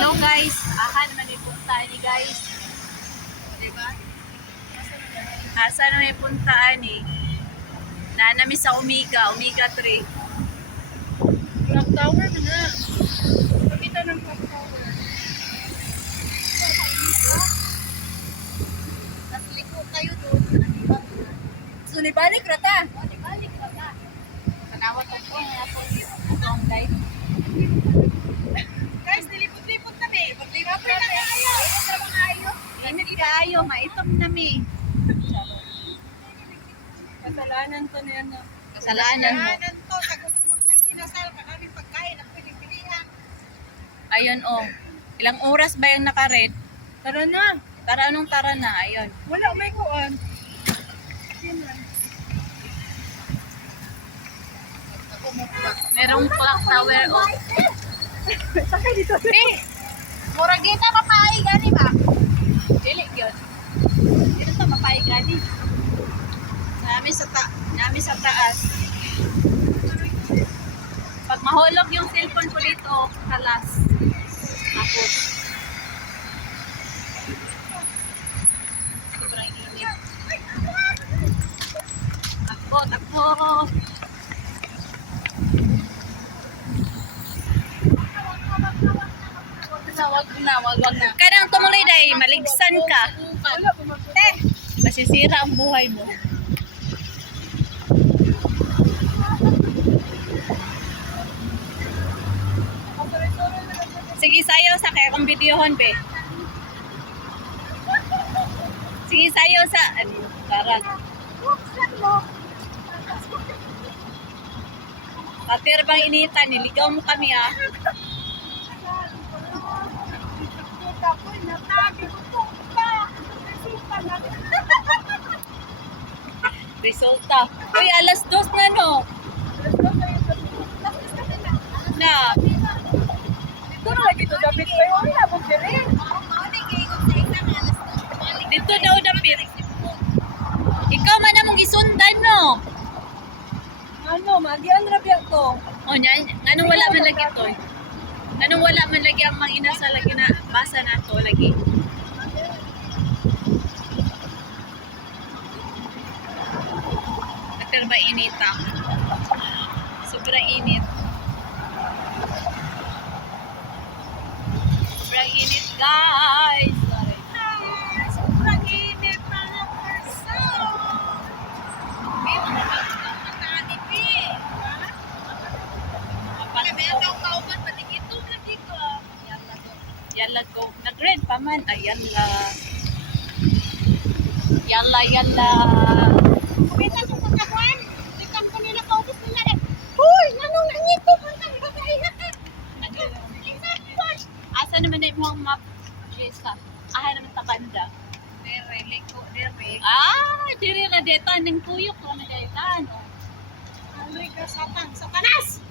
Hello guys, ahan naman yung puntaan ni guys. Diba? Asa naman yung puntaan ni? Nanami sa Omega 3. Clock tower na na. Pagkita ng clock tower. Tapos liko kayo doon. So, nibalik rata. Balik ka na. Panawat ako nga po yung live. Guys, nilipot-lipot kami. Pag-lipot na kayo. Lamig kaayo, maitom nami. Kasalanan to na yan. Kasalanan mo. Kasalanan to. Sa gusto magpag-inasal, maraming pagkain ang pinipilihan. Ayun oh. Ilang oras ba yung nakared? Tara na. Tara anong tara na? Ayun. Wala may kuwan. Merong clock tower oh. Sakay dito. Eh! Murag kita mapaay gani ba? Dili gyud. Dito ta mapaay gani. Nami sa taas. Pag mahulog yung cellphone ko dito, kalas. Tapos. Sobrang init. Takbo. Wag na. Kadang tumuloy day, maligsan ka. Wala po mag- Masisira ang buhay mo. Sige sayo sa kaya kong videohon pe. Sige sayo sa tara. Patir bang initan, niligaw mo kami ah. Resulta. Uy, alas 2 na no. Na. Dito na lagi to David kayo. Wala mo dire. Dito daw dapit. Ikaw man namong gisundan no. Ano, magian rabi ako. O nya, nganong wala man lagi to? Nganong wala man lagi ang mga inasa lagi na basa na to lagi. Nagkarba inita. Sobrang init. Sobrang init guys. Sobrang init mga person. Yalla go. Nag-red pa man. Ay, yalla. Yalla. Kumita kung pagkakuan. Ikan ko nila kaupos nila rin. Hoy! Nanong nangito? Pantang kakainan ka. Asa naman na yung map? Jessa. Aha naman sa banda. Dere, liko, dere. Diri na detan ng tuyok ko na detan. Amoy ka satang. Satanas!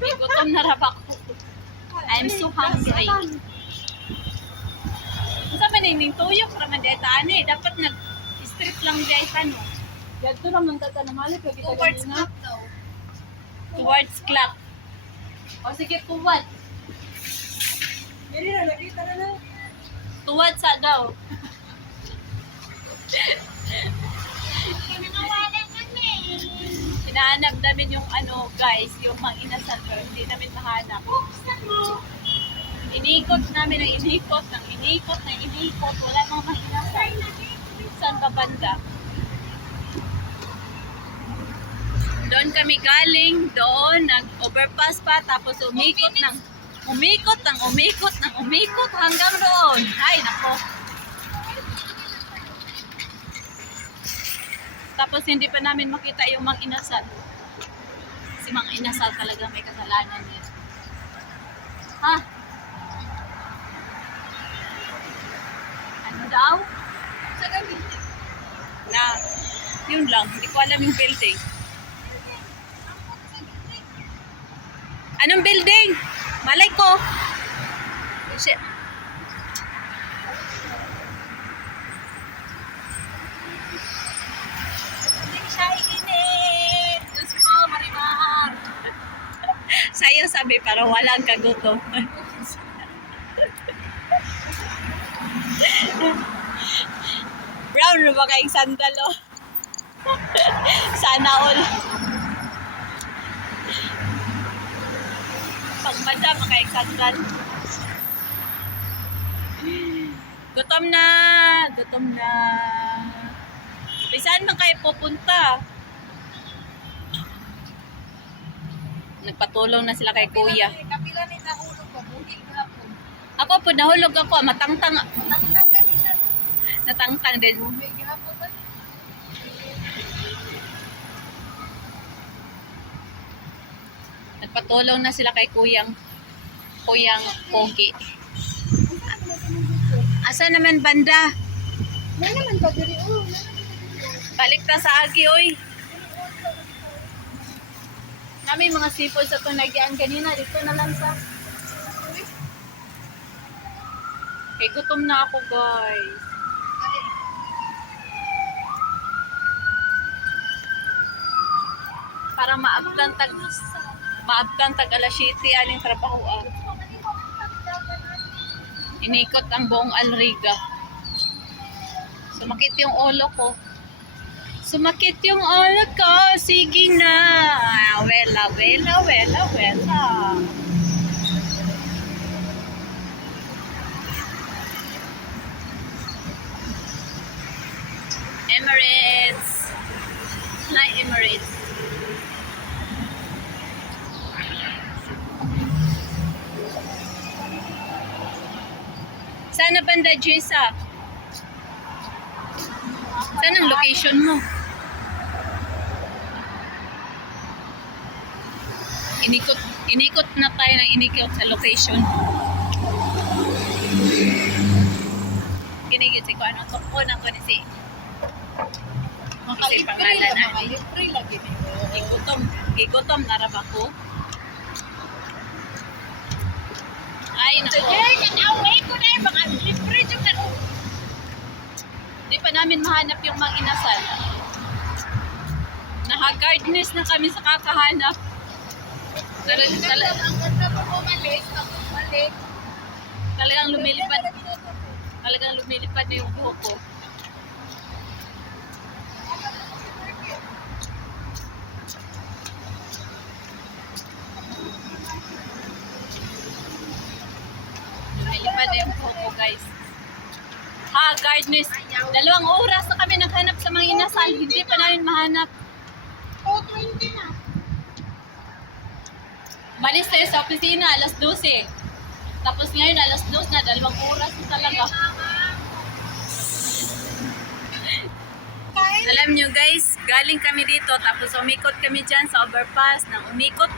Gutom na rabak ko. I'm so hungry. Sa man yung tuyok raman detan eh. Dapat nag-strip lang detan. Yadto naman tata na mali. Towards clock daw. Towards clock. O sige, tuwad. Dere na, lagi tara na. Tuwad sa daw. Pinangawalan kami. Hinahanap namin yung ano guys, yung mga inasal pero hindi namin mahanap. Buksan mo. Inikot namin ang inikot. Wala mga inasal. Saan ka banda? Doon kami galing, doon, nag-overpass pa, tapos umikot hanggang doon. Ay, nako. Tapos hindi pa namin makita yung mga inasal. Kasi mga inasal talaga may kasalanan eh. Ha? Ano daw? Sa gabi. Na, yun lang. Hindi ko alam yung building. Anong building? Malay ko. Shit. Hindi siya init. Diyos ko, Marimar. Sa'yo sabi, para walang kagutom. Brown na ba kayong sandal, oh? Sana all. Pagmada, makayong sandal. Gutom na! Gutom na! Saan man kayo pupunta? Nagpatulong na sila kay kuya. Kapila ni nahulog pa, buhig hapon. Ako po, nahulog ako. Matangtang. Matangtang kami siya. Natangtang din. Buhig hapon ba? Nagpatulong na sila kay kuyang Pogi. Asa naman banda? May naman pa diri, oh. Balik ta sa agi, oy. Kami mga sipol sa tunagian kanina. Dito na lang sa... Okay, gutom na ako, guys. Para maabtan tag alas 7 aning trabaho. Inikot ang buong Alriga. Sumakit yung ulo ko. Sumakit yung ulo ko. Sige na. Wela. Emirates. Fly Emirates. Sana banda, Jessa? Saan ang location mo? Inikot na tayo ng inikot sa location. Kinigit si Kuano. Tukpo na ko ni si pangalan na. Igutom na raba ko. Ay, naku. Di pa namin mahanap yung mga inasal. Nahagardness na kami sa kakahanap. Talagang lumilipad. Talagang lumilipad na yung buhok ko. Lumilipad na yung buhok ko, guys. Gardeners. 2 oras na kami naghanap sa mga inasal. Hindi pa namin mahanap. Oh, 20 na. Malis tayo sa opisina, alas 12. Tapos ngayon, alas 2 na. 2 oras na talaga. Alam nyo guys, galing kami dito. Tapos umikot kami dyan sa overpass. Umikot,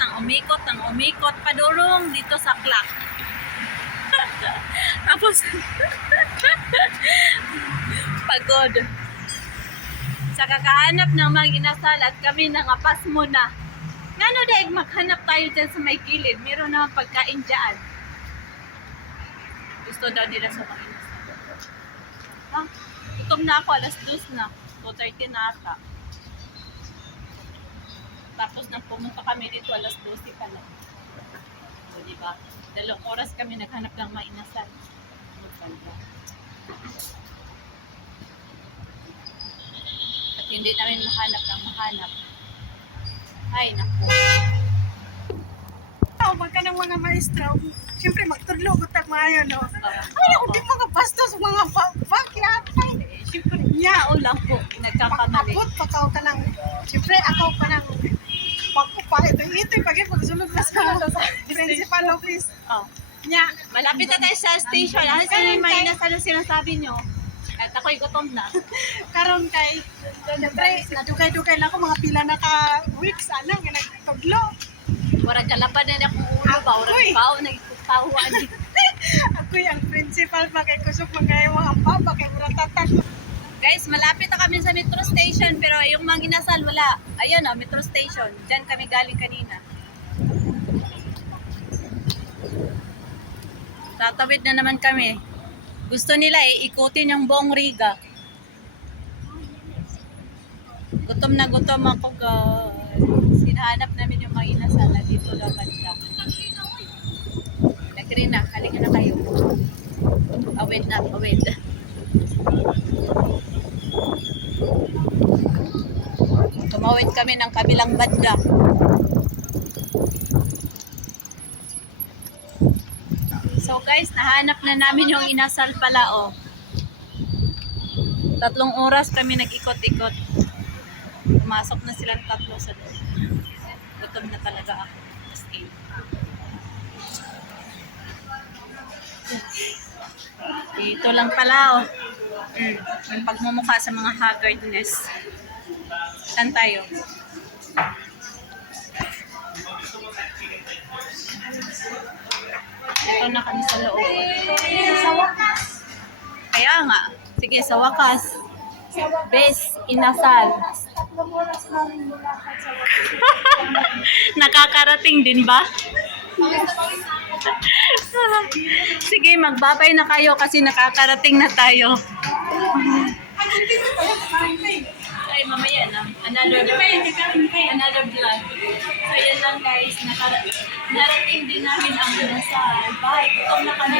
padurong dito sa clock. Tapos pagod sa kakahanap ng mga inasal at kami nangapas muna. Ngano daig maghanap tayo dyan sa may gilid, meron naman pagkain dyan. Gusto daw nila sa mga inasal. Ha? Gutom na ako, alas 2 na, 2:30 na ata. Tapos nang pumunta kami dito, alas 12 pa lang. So, diba? 2 oras kami naghanap ng mga inasal. At hindi namin mahanap. Ay, naku. Pagka ng mga maestro, siyempre magtudlo ko tag maayo, no? Ay, ako di mga bastos, mga bakit? Siyempre, yao lang po. Nagkakamali. Pag-abot, pagkaw ka ng, siyempre ako pa ng, ito yung pagsunod na sa principal office. Oh. Nya, Malapit na tayo sa station. Ano sa yung may inasal sinasabi nyo? At ako'y gutom na. karon kay, siyempre, nadugay-dugay na ako, mga pila na ka weeks, nga nagtudlo. Warang kalapad na akong ulo ba? Warang bao na ikutahuan. Ako yung principal pa kay kusok magayawa ang papa kay murang tatag. Guys, malapit na kami sa metro station pero yung mga inasal wala. Ayun oh, metro station. Diyan kami galing kanina. Tatawid na naman kami. Gusto nila ikutin yung buong Riga. Gutom na gutom ako guys. Hinahanap namin yung mga inasal na dito daw banda. Tiri na, halika na kayo. Awid na, awid. Tumawid kami ng kabilang banda. So guys, nahanap na namin yung inasal pala, oh. 3 oras kami nag-ikot-ikot. Pumasok na silang 3 sa loob. Gutom na talaga ako. As in. Dito lang pala, oh. Yung pagmumukha sa mga haggardness. Saan tayo? Ito na kami sa loob. Sa wakas. Kaya nga. Sige, sa wakas. Best inasal. 3 oras namin bulakad sa wakas. Nakakarating din ba? Sige, magbabay na kayo kasi nakakarating na tayo. Ay, mamaya na. Another vlog. So, yan lang guys. Narating din namin ang inasal. Bye. Gutom na kami.